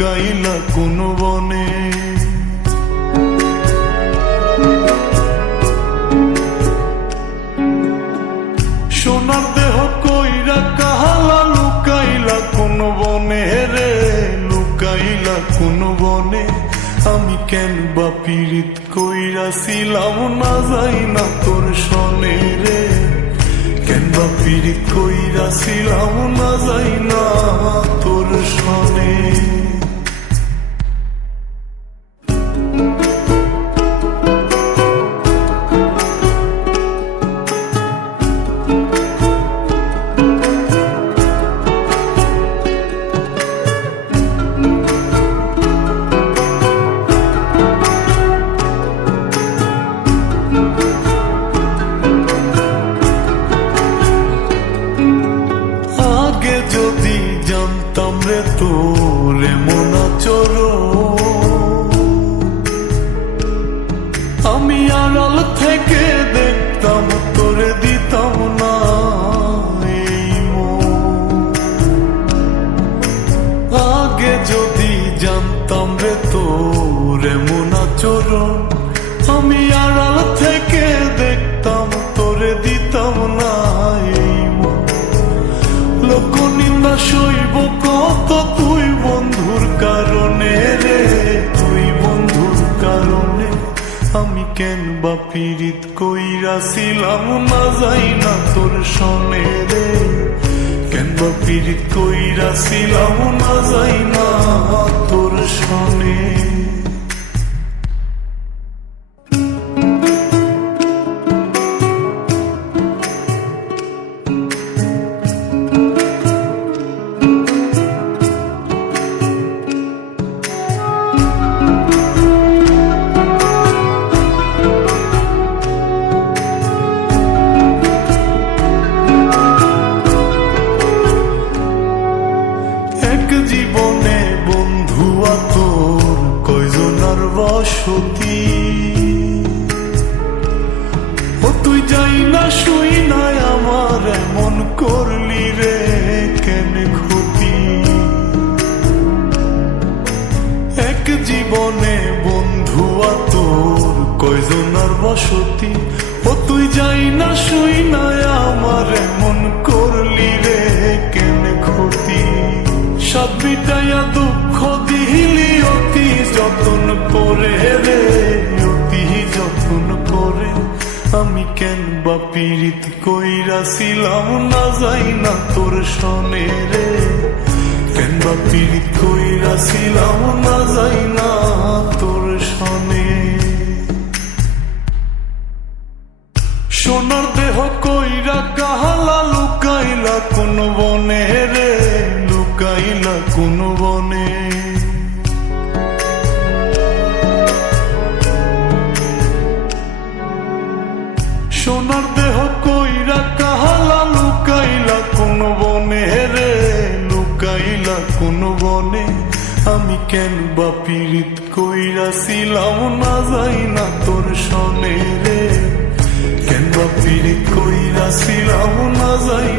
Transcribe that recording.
লুকাইলা কোন বনে। সোনার দেহ কইরা কাহালা লুকাইলা কোন বনে রে, লুকাইলা কোন বনে। আমি কেন বা পীড়িত কইরাছিলাম না যাই না তোর সনে রে, কেন বা পীড়িত কইরাছিলাম না যাই না তোর সনে। জানতাম রে তোর এমন আচরণ, আমি আড়াল থেকে দেখতাম তোরে দিতাম না এই মন। আগে যদি জানতাম রে তোর এমন আচরণ, আমি আড়াল থেকে দেখতাম তোরে দিতাম না এই মন। লোক নিন্দা সইব কত তুই বন্ধুর কারণে রে, তুই বন্ধুর কারণে। আমি কেন বা পীড়িত কইরাছিলাম না যাই না তোর সনে রে, কেন বা পীড়িত কইরাছিলাম না যাই না তোর সনে। জীবনে বন্ধু তোর কয়জনার বসতি, ও তুই যাই না শুই নাই আমার এমন করলি রে কেন ক্ষতি। এক জীবনে বন্ধু তোর কয়জনার বসতি, ও তুই যাই না শুই নাই আমার এমন করলি রে কেন ক্ষতি। সব মিটাইয়া দুঃখ দিলি অতি যতন করে রে, অতি যতন করে। আমি কেন বা পীড়িত কইরাছিলাম না যাই না তোর সনে রে, কেন বা পীড়িত কইরাছিলাম না যাই না তোর সনে। সোনার দেহ কইরা কাহালা লুকাইলা কোন বনে রে, লুকাইলা কোন বনে। সোনার দেহ কইরা কাহালা লুকাইলা কোন বনে রে, লুকাইলা কোন বনে। আমি কেন বা পীড়িত কইরাছিলাম না যাই না তোর সনে রে, কেন বা পীড়িত কইরাছিলাম না যাই